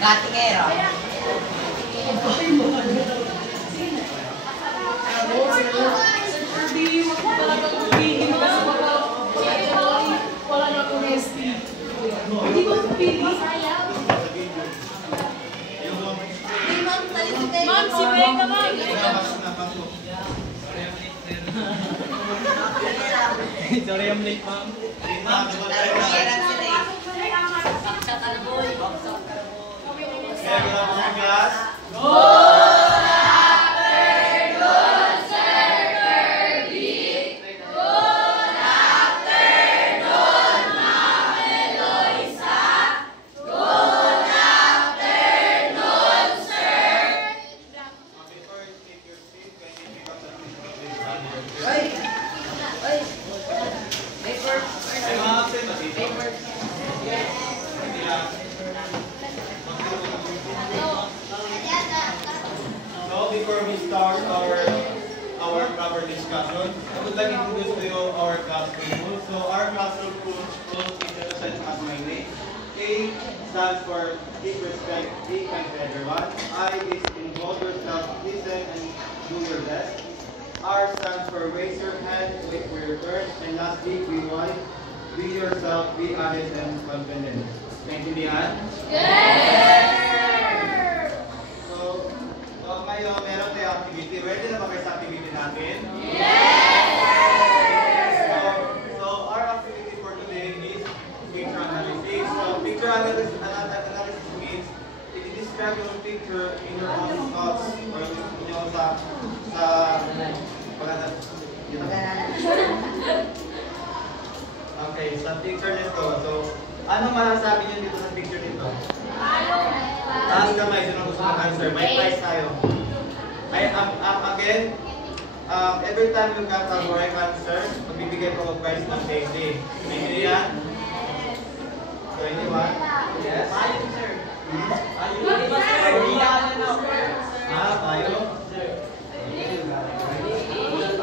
Gatingero. Ma'am, si Becca, ma'am. Sorry, I'm late, ma'am. So before we start our proper discussion, I would like to introduce to you our classroom rules. So our classroom rules is represented as my name. A stands for keep respect, be kind to everyone. I is involve yourself, listen and do your best. R stands for raise your hand, wait for your turn. And lastly, B1, be yourself, be honest and confident. Naintindihan? Yes! So ngayon, meron tayo activity. Ready na ba kayo sa activity natin? Yes! So our activity for today is picture analysis. So picture analysis means i-describe your picture in your own thoughts or okay, sa picture nito. So, ano masasabi niyo dito sa picture nito? Taas kamay, sino gusto mag-answer? May prize tayo. Again, every time you got a correct answer, magbibigay ko ng prize ng safety. May hindi yan? So, anyone? Yes? Payo, sir. Payo. Payo?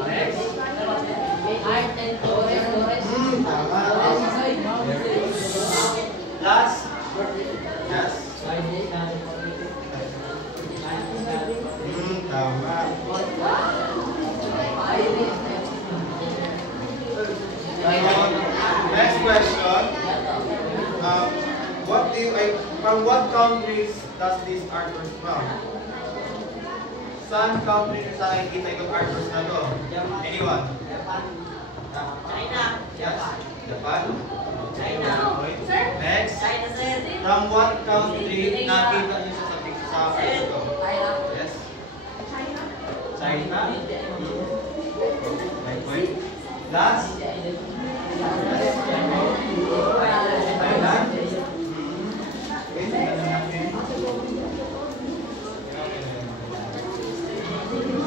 Next? Art and Tama. Last? Yes? Tama. Next question. From what countries does this artwork from? Saan country na sa nakikita itong artworks na to? Anyone? China. Yes? Japan? China. Next? China, sir. From what country nakita niyo sa picture sa artwork ko? Yes? China? Right point. Last? Thailand?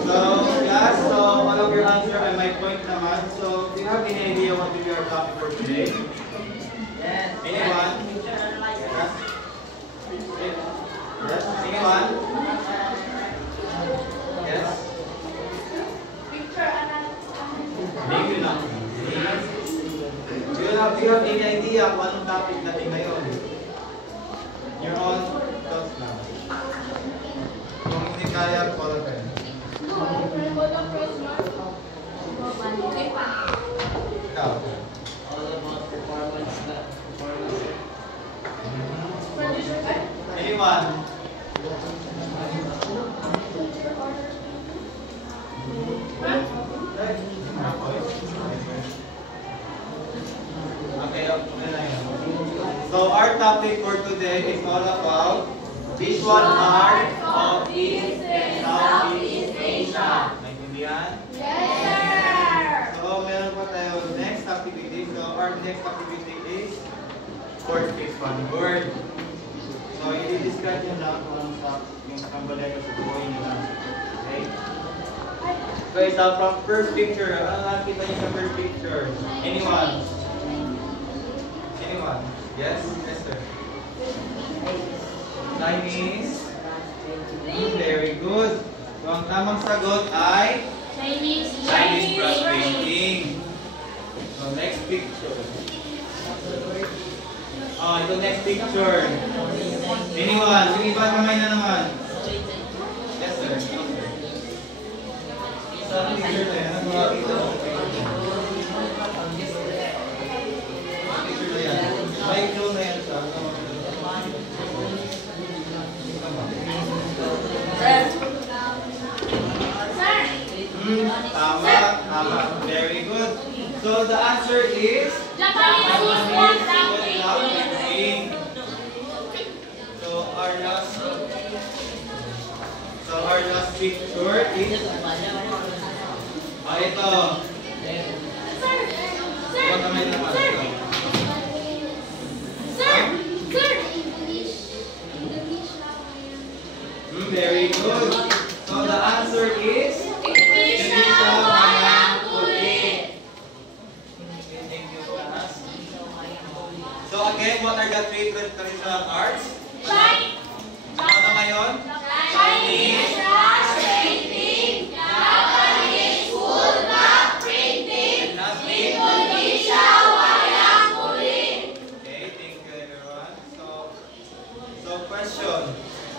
So, class, so all of your answer and my point naman. So, do you have any idea what will be our topic for today? Yes. Anyone? Yes? Yes? Anyone? Yes? Thank you na. Do you have any idea kung anong topic natin ngayon? Your own thoughts na. Kung hindi kaya, call a friend. Ikaw. All about performance. Anyone? Okay, okay na yun. So our topic for today is all about visual art of East and Southeast Asia. Maintindihan? Yes! So meron pa tayo next activity. So our next activity is word fix one word. So i-describe nyo lang kung sa yung pangbaleta sa buhay nila. Okay? Okay, so from first picture, ano nakikita niyo sa first picture? Anyone? Anyone? Yes? Yes, sir. Chinese? Very good. So ang tamang sagot ay Chinese brush painting. So next picture. Oh, ito next picture. Anyone? Yung iba kamay na naman. Yes, sir. Sa picture na yan, ang mga kita. Picture na yan. May clone na yan siya. Tama. Very good. So the answer is Japanese food dumpling. So our last picture is ito. Huwag kamay naman. Very good. So the answer is Indonesia Wayang Kulit. Thank you, class. So again, what are the three traditional arts? Ano na ngayon? Chinese, Painting, Japanese food printing, and lastly, Indonesia Wayang Kulit. okay, thank you everyone. So question.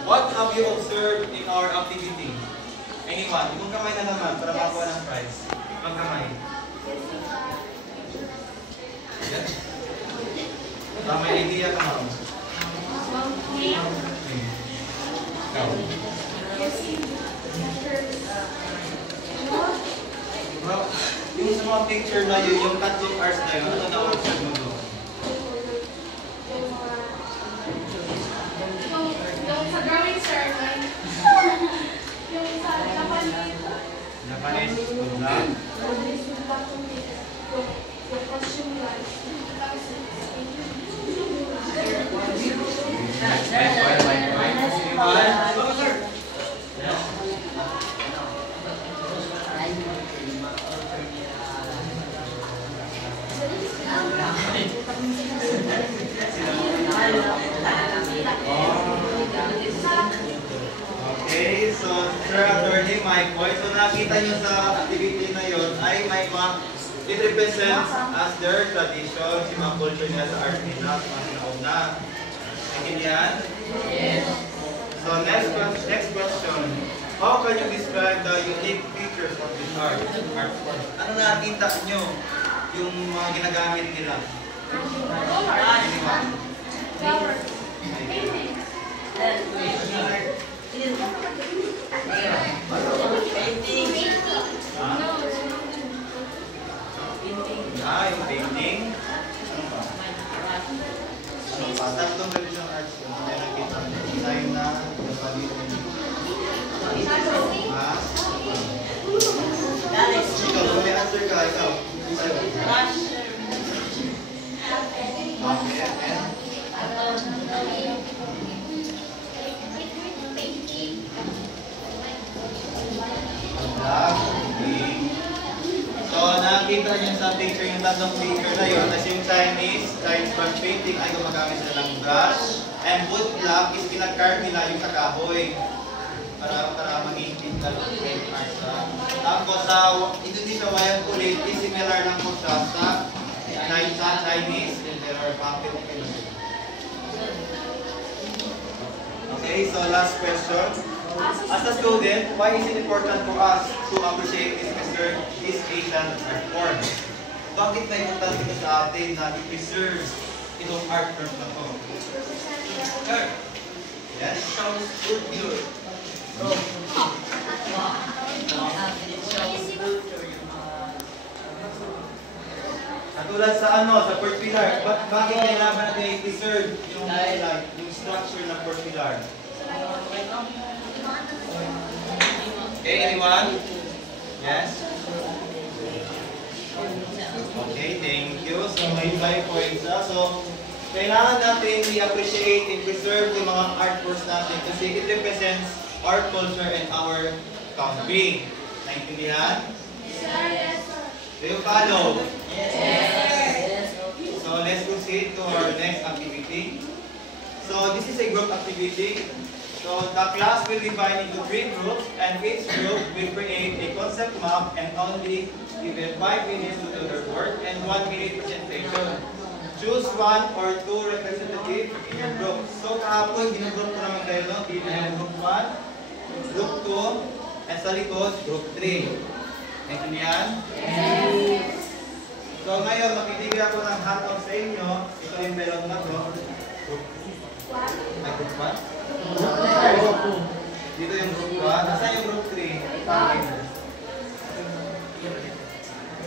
What have you observed in our activity? Anyone? Yung kamay na naman para makakuha ng prize. Magkamay. Yes? May idea ka, ma'am. Ikaw. Bro, yung sa mga picture na yun, yung tatlong arts na yun, ano na-observe mo doon? Yung sa drawing, sir, yung sa Japanese, Japanese, good luck. yung costume life. Okay, so Sir Attorney Michael, so nakita nyo sa activity na yon ay may mga it represents as their tradition, yung mga culture nila sa art nila, mga sinauna. Naintindihan? Yes. So next question. How can you describe the unique features of this art form? Ano nakita nyo yung mga ginagamit nila? Anyone? Flower. Painting. Yung painting. Ano pa? Ano pa? Tatlong traditional arts yun. May nakita. Design na, Japanese. Ha? Ikaw, kung may answer ka, ikaw. Okay, and? So, nakita niyo sa picture yung tatlong picture na yun. Kasi yung Chinese brush painting ay gumagamit sila ng brush. And wood block is kinakarve nila yung sa kahoy. Para mag-iintindi na paint art. Tapos sa Indonesia Wayang Kulit, is similar lang po siya sa Chinese. And there are puppet. Okay, so last question. As a student, why is it important for us to appreciate this Asian art form? Bakit may importante ito sa atin na i-preserve itong art form na to? Sir? Yes? Good. Katulad sa sa fourth pillar, bakit kailangan natin i-preserve yung structure ng fourth pillar? Okay, anyone? Yes? Okay, thank you. So, may 5 points na. So, kailangan natin i-appreciate and preserve yung mga art forms natin kasi it represents our culture and our country. Naintindihan? Yes, sir. Do you follow? Yes. So, let's proceed to our next activity. So, this is a group activity. So, the class will divide into 3 groups and each group will create a concept map and only given 5 minutes to do their work and 1 minute presentation. choose one or two representatives in your group. So kahapon, ginugroup ko naman kayo, no? Dito yung group 1, group 2, at sa likod, group 3. Naintindihan? Yes. So ngayon, makibigay ako ng handout sa inyo. Ito yung melon na to. Group 1. Dito yung group 1. Nasaan yung group 3?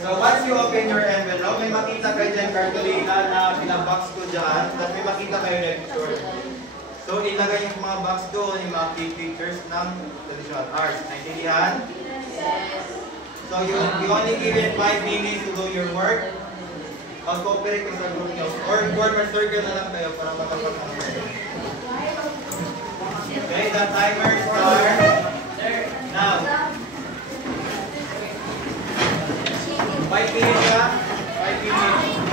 So once you open your envelope, may makita kayo dyan cartolina na pinabox ko dyan. Tapos may makita kayo lecture. So ilagay yung mga box doon, yung mga key features ng traditional arts. Naintindihan? So you only given 5 minutes to do your work. Mag-cooperate ko sa group nyo. Or forward circle na lang kayo para makapag-ano kayo. Okay, the timer starts now. 5 minutes ka? 5 minutes.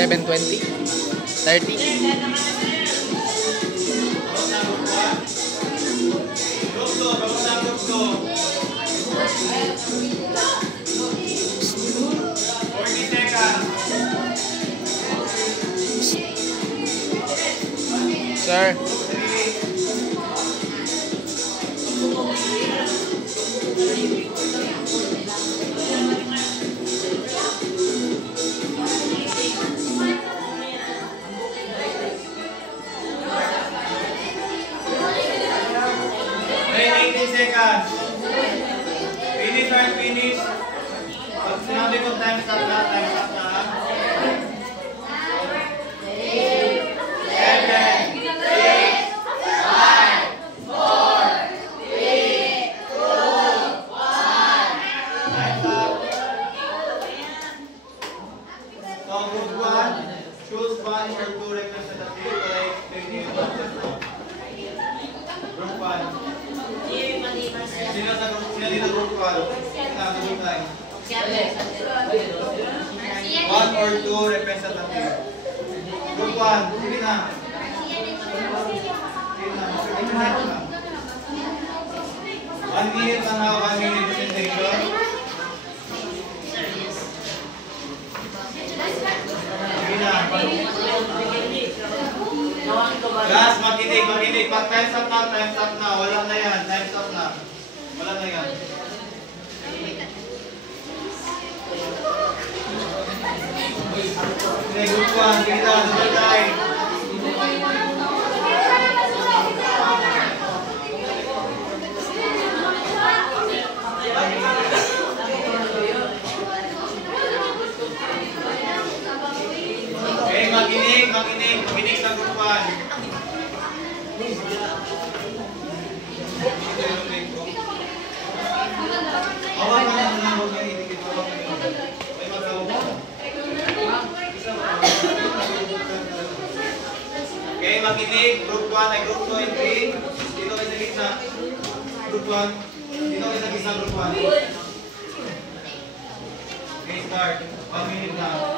11:20? 30? Sir? May 18 seconds. Finish or finish. Pag sinabi ko time's up na, time's up na. 1 or 2 representative. Group 1, sige na. Sige na, mag-minute na. 1 minute na na, 1 minute presentation. Sige na. Guys, makinig. Pag time's up na. Wala na yan, time's up na. Wala na yan. Okay, group 1, sige na, double time. Okay, makinig sa group 1. Hawakan na lang, huwag niya itigit. May magkawag. Okay, makinig. Group 1 ay group 2 and 3. Dito kayo sa gitna. Group 1. Dito kayo sa gitna group 1. Okay, start. 1 minute na.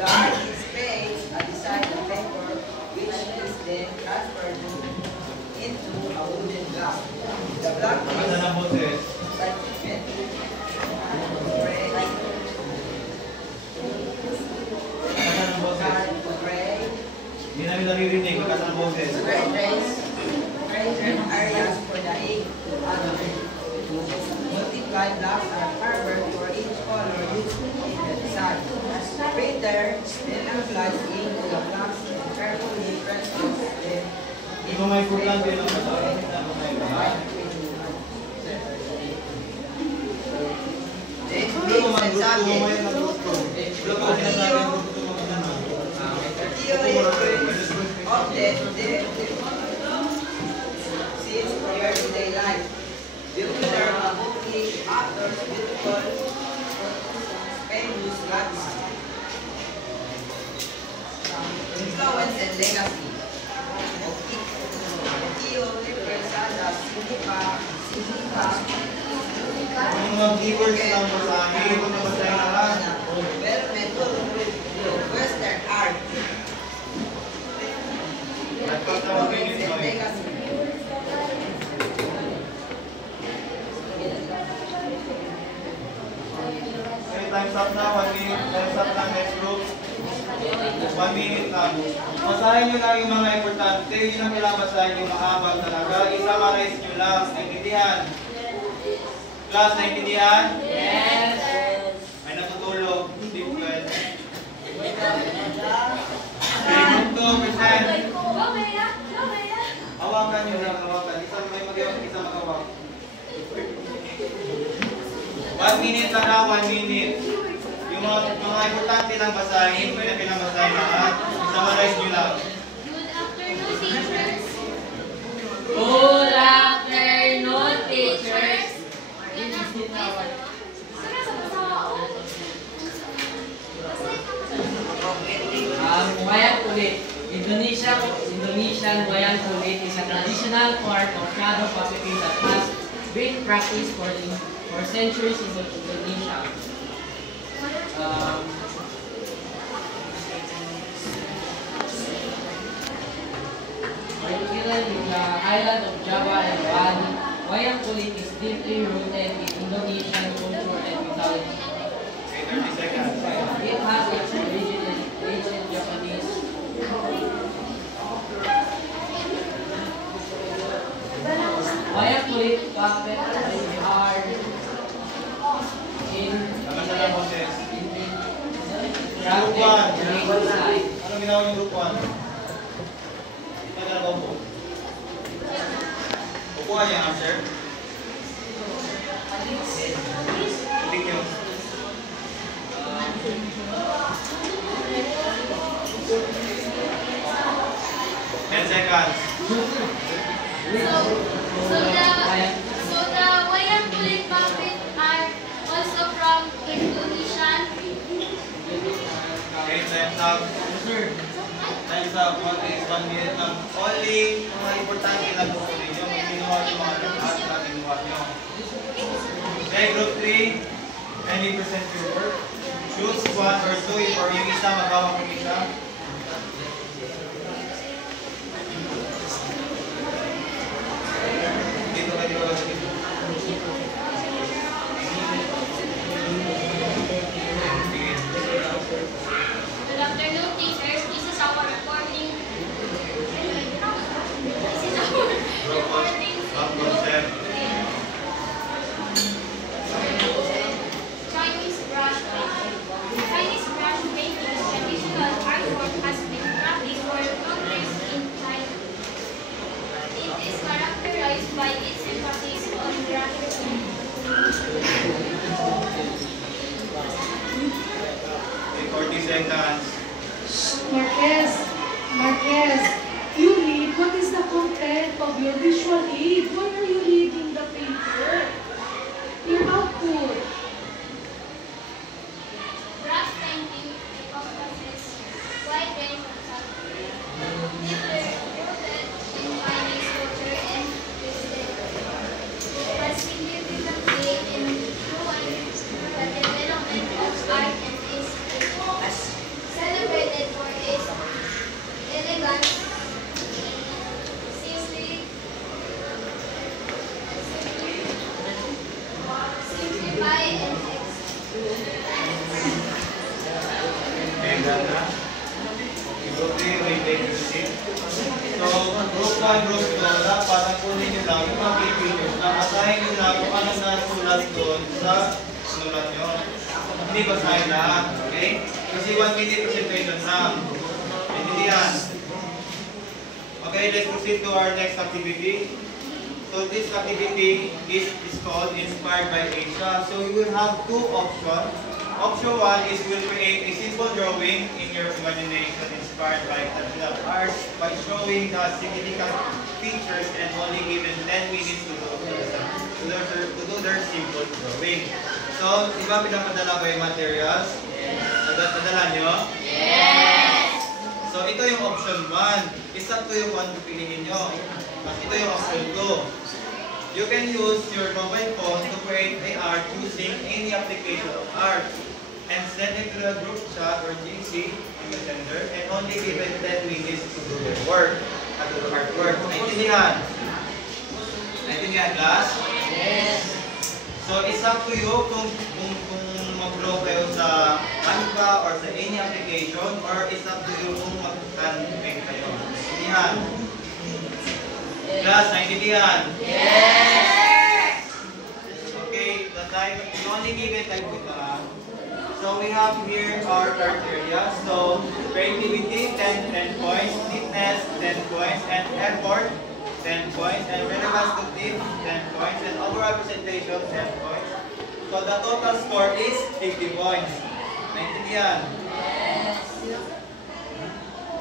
The artist paints a design of paper which is then transferred into a wooden block. The block Kata ng boses. is Kata ng boses. Hindi namin naririnig. Kata ng boses. areas for the ink to allocate. Multiply blocks are carved for each color used in the design. Printer then applies ink to the blocks and carefully presses them. Ito may importante lang sa Gusto mo man, gusto mo may nag-gusto. Gusto mo sinasabi ang gusto mo mag-ano. Object scenes from everyday life. Builder of movie, actors, beautiful, famous landscape. Influence and legacy. Tio representa Yung mga keywords ng basahin, kung nabasahin naman. well method Western art. Nagpagtawagin Influence ito and eh. legacy. Okay, time's up na. 1 minute. Time's up na. Next group. 1 minute lang. Basahin nyo lang yung mga importante. Yun ang kailangan basahin yung mahaba talaga. I-summarize nyo lang. Naintindihan? Class, naintindihan? Yes. May natutulog. Sleep well. Okay, group 2, present. Hawakan nyo lang, hawakan. Isa may mag-iwag, isa mag-awak. 1 1 minute lang na, 1 minute. Yung mga importante lang basahin, pwede pinang basahin lahat. Summarize nyo lang. Good afternoon, teachers. Good afternoon, teachers. Wayang kulit. Indonesian wayang kulit is a traditional part of shadow puppetry that has been practiced for centuries in Indonesia. Particularly in the island of Java and Bali, wayang kulit is deeply rooted in Indonesian culture and mythology. Okay, 30 seconds. It has its origin in ancient Japanese. Wayang kulit puppet are in Nakasalang boses. crafted grade design. Ano ginawa yung group 1? Saan ka nag-upo? Upuan niya, answer. Thank you. 10 seconds. So the wayang kulit puppet are also from Indonesian. Okay, time's up. Time's up. 1 minute lang. Only mga importante lang po ninyo. Kung ginawa nyo mga lahat na ginawa nyo. Okay, group 3. Kindly present your work. Choose 1 or 2 or yung isa magawang kung isa. Dito ka, dito ka, dito. Good afternoon, teachers. This is our recording. This is our recording. Concept. Chinese brush painting. Chinese brush painting traditional art form has been practiced for centuries in China. It is characterized by its emphasis on graphic. Okay, 40 seconds. Marquez, you read what is the content of your visual aid? Why are you reading the paper? Your output. Brush painting encompasses wide range of subjects, deeply rooted in Chinese culture and aesthetic. It has significantly influenced the development of art and is celebrated for its elegance, simplify and Okay, done na. Group 3, we take the seat. So, group 1, group 2, dapat ang kunin nyo lang yung mga key figures na asahin nyo lang kung ano nasulat doon sa sulat nyo. Hindi basahin lahat, okay? Kasi 1 minute presentation lang. Intindihan. Okay, let's proceed to our next activity. So this activity is called Inspired by Asia. So you will have 2 options. Option 1 is you will create a simple drawing in your imagination inspired by traditional arts by showing the significant features and only given 10 minutes to do their simple drawing. So, di ba pinapadala ko yung materials? Nadala nyo? Yes! So, ito yung option 1. Isa to yung 1 pipiliin nyo. At ito yung option 2. You can use your mobile phone to create a art using any application of art and send it to a group chat or GC in Messenger and only given 10 minutes to do their work at do the artwork. Naintindihan? Naintindihan, class? Yes! So, it's up to you kung mag-draw kayo sa Canva or sa any application or it's up to you kung mag-handpaint kayo. Naintindihan? Class, naintindihan? Yes! Okay, the time, you only give it like ito. So we have here our criteria. So creativity, 10 points, neatness, 10 points, and effort, 10 points, and relevance to team, 10 points, and overall presentation, 10 points. So the total score is 50 points. Naintindihan?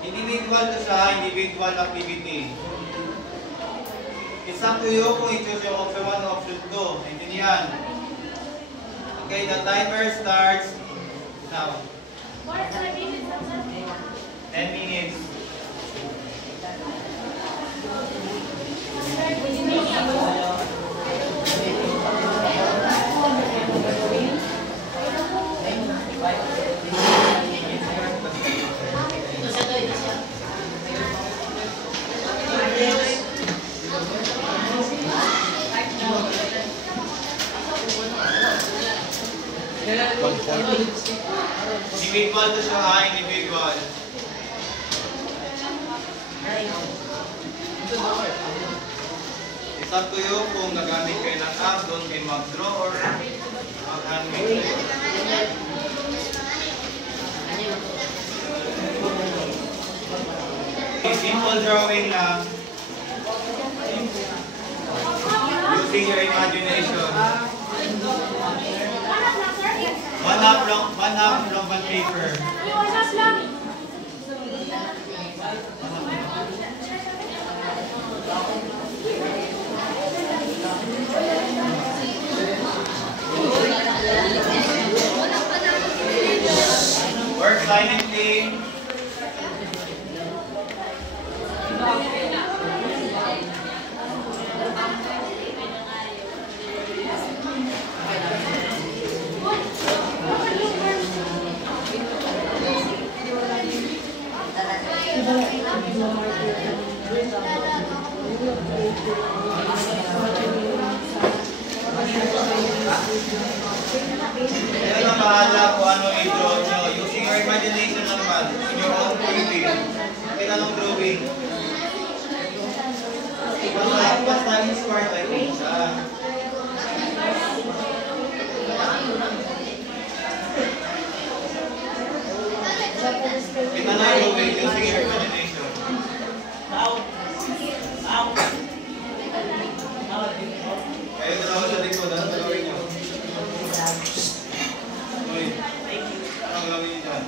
Individual to siya, individual activity. It's up to you kung i-choose yung option 1 o option 2. Naintindihan? Okay, the timer starts now. 10 minutes. Individual to siya, individual. It's up to you kung gagamit kayo ng app, doon kayo mag-draw or mag-handmade. Simple drawing lang. Using your imagination. One half long one paper. Work silently. Kaya na bahala kung ano i-draw nyo. Using your imagination naman. In your own drawing. Kaya anong drawing? Basta inspired like siya. Kita na yung drawing using your imagination. Kayo dalawa sa likod. Anong drawing nyo? Uy, anong gawin nyo dyan?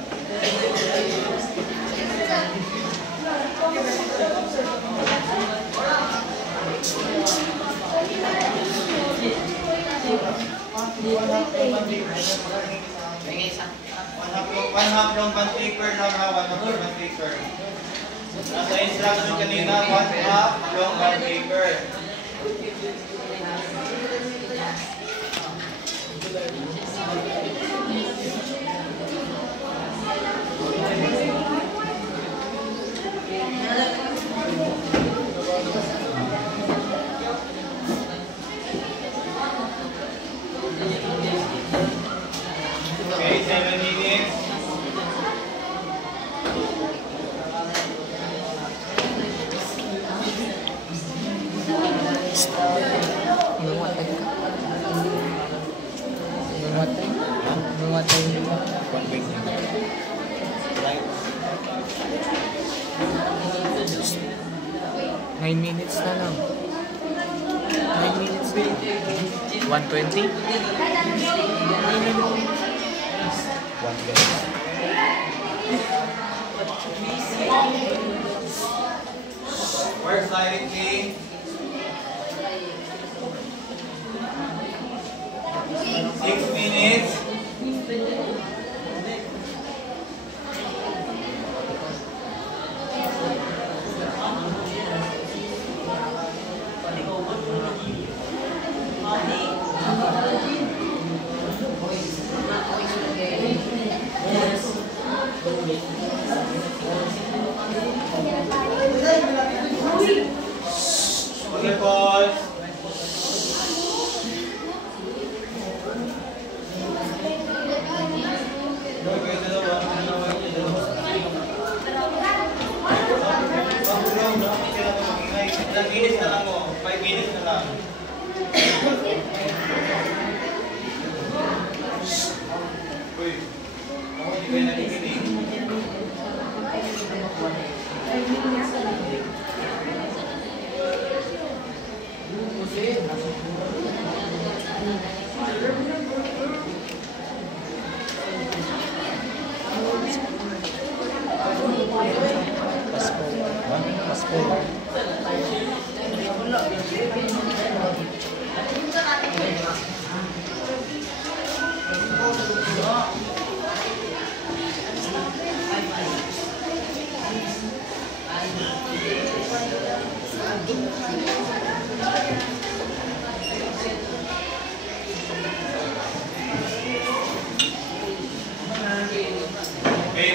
One half long band paper lang ha, one half long band paper. Nasa instruction kanina, one half long band paper. Okay, 7 minutes. Mamatay nila. 1 week. 9 minutes na lang. 9 minutes na. 120? 120. Work silently. 6 minutes. Okay, pause. Ilang minutes na lang mo? 5 minutes na lang. Uy, ako hindi kayo nakikinig. Okay,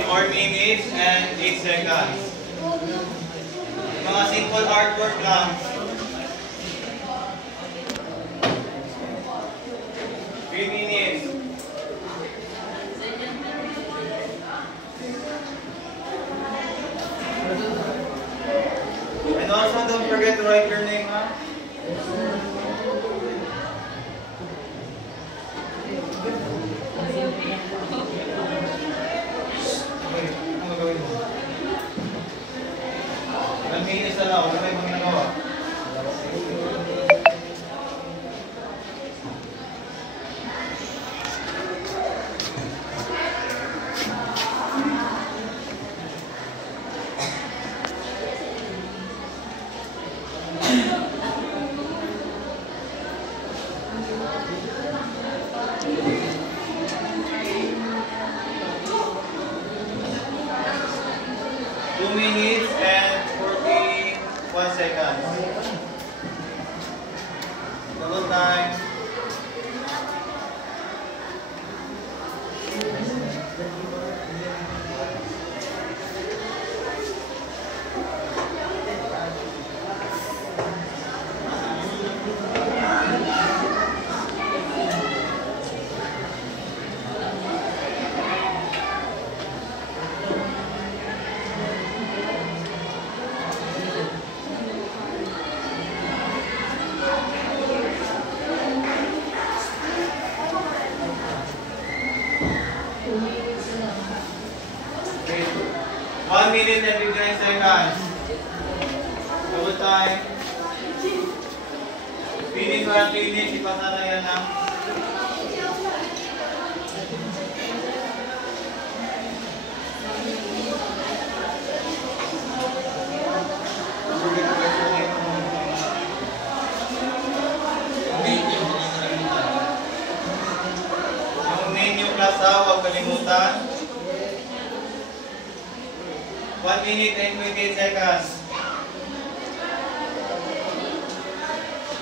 4 minutes and 8 seconds. Mga simple artwork lang. 3 minutes. And also don't forget to write your name, ha? Okay, ano gagawin mo? Nag-minutes na lang, wala tayong mga ginagawa. Minutes and 41 seconds. Double time. Okay. 1 minute and 59 seconds. Double time. Finish 1 minute, ipasa na yan na. Yung menu class ha, huwag kalimutan. 1 minute and 28 seconds.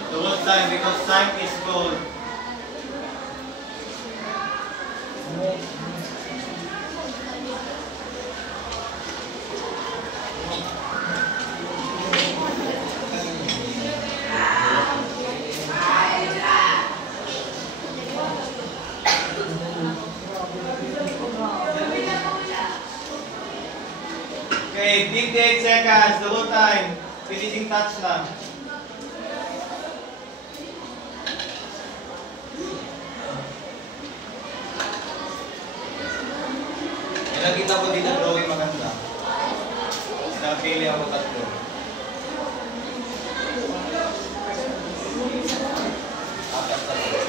Double time because time is gold. Okay, 58 seconds, double time. Finishing touch lang. Nakita ko dito drawing maganda. Nakapili ako tatlo. Apat tatlo.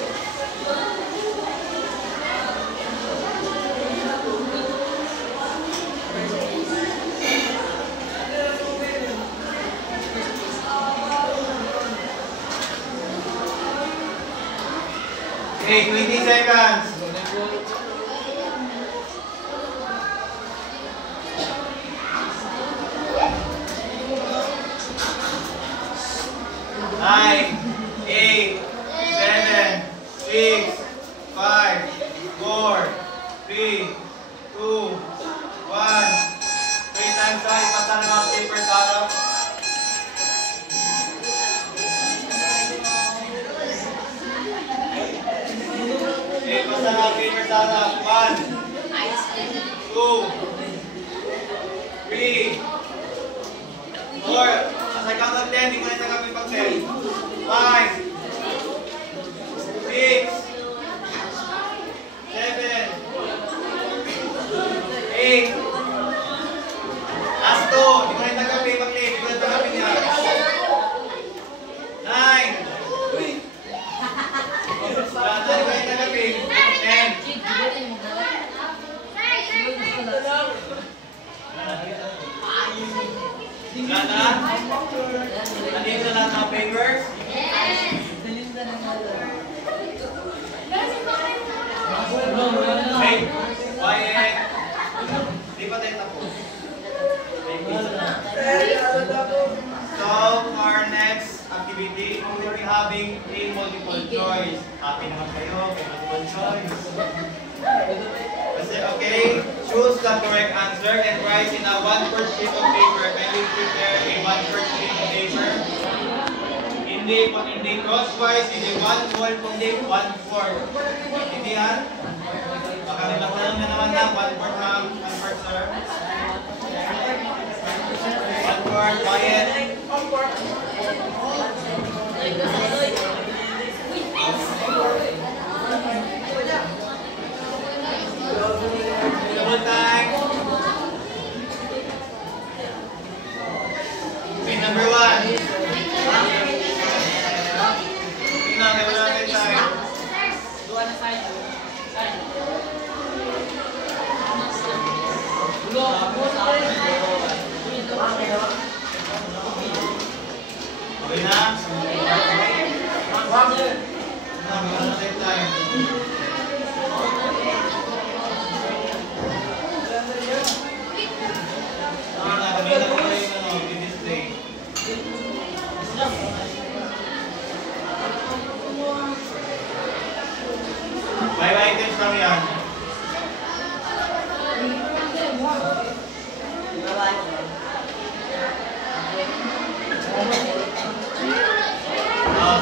Okay, 20 seconds. 9, 8, 7, 6, 5, 4, 3, 2, 1. 3 times tayo, pasa ng mga paper sa harap. Okay, pasa ng mga paper sa harap. 1, 2, 3, 4. Sa count of 10, di ko na tanggapin pag 10. 5, 6, 7, 8, 8. Last 2, di ko na tanggapin pag 10. Di ko na tanggapin yan. 9. Wala na, di ko na tanggapin. 10. Lahat na? Nandito lahat ng papers? Okay, quiet. Di pa tayo tapos. So, for our next activity, we will be having a multiple choice. Happy naman kayo, may multiple choice. Kasi, okay, choose the correct answer and write in a 1/4 sheet of paper. Can you prepare a 1/4 sheet of paper? Hindi crosswise, hindi 1/4, kundi 1/4. Hindi yan? Makalimutan ko lang na naman na 1/4 ma'am, 1/4 sir. 1/4, quiet. Double time. Okay, number 1. Tingnan, may wala natin tayo. Doon na tayo. Okay na? May wala natin tayo. Nakakabita ko yung display. May items kami yan.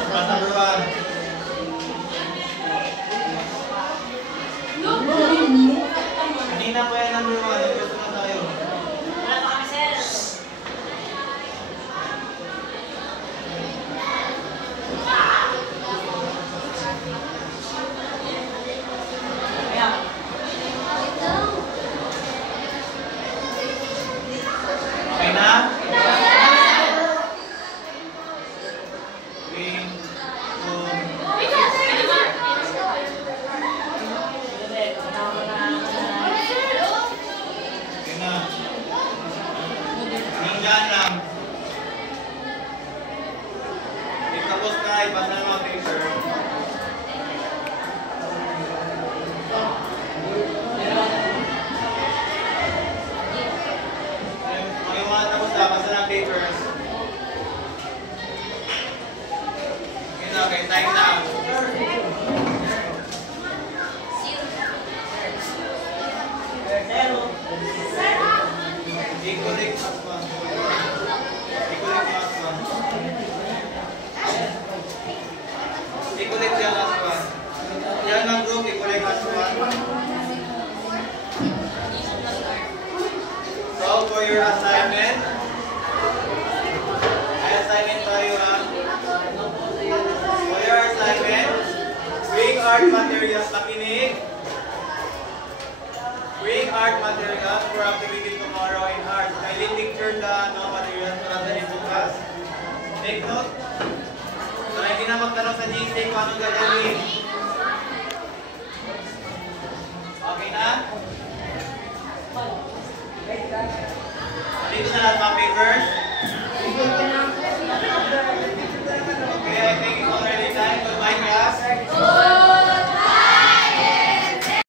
Number 1. Hindi na po yan number 1. Gusto na tayo. Okay na? Diyan lang. Tapos na, ipasa na mga paper. Yung mga tapos na, pasa na papers. Okay, time na. I-collect as one. I-collect yan as one. Yan ang group, i-collect as one. So, for your assignment, may assignment tayo ha. For your assignment, bring art materials. Nakinig. Bring art materials for activity tomorrow in art. Kindly picture the materials para sa bukas. Take note. So, hindi na magtanong sa GC kung anong gagawin.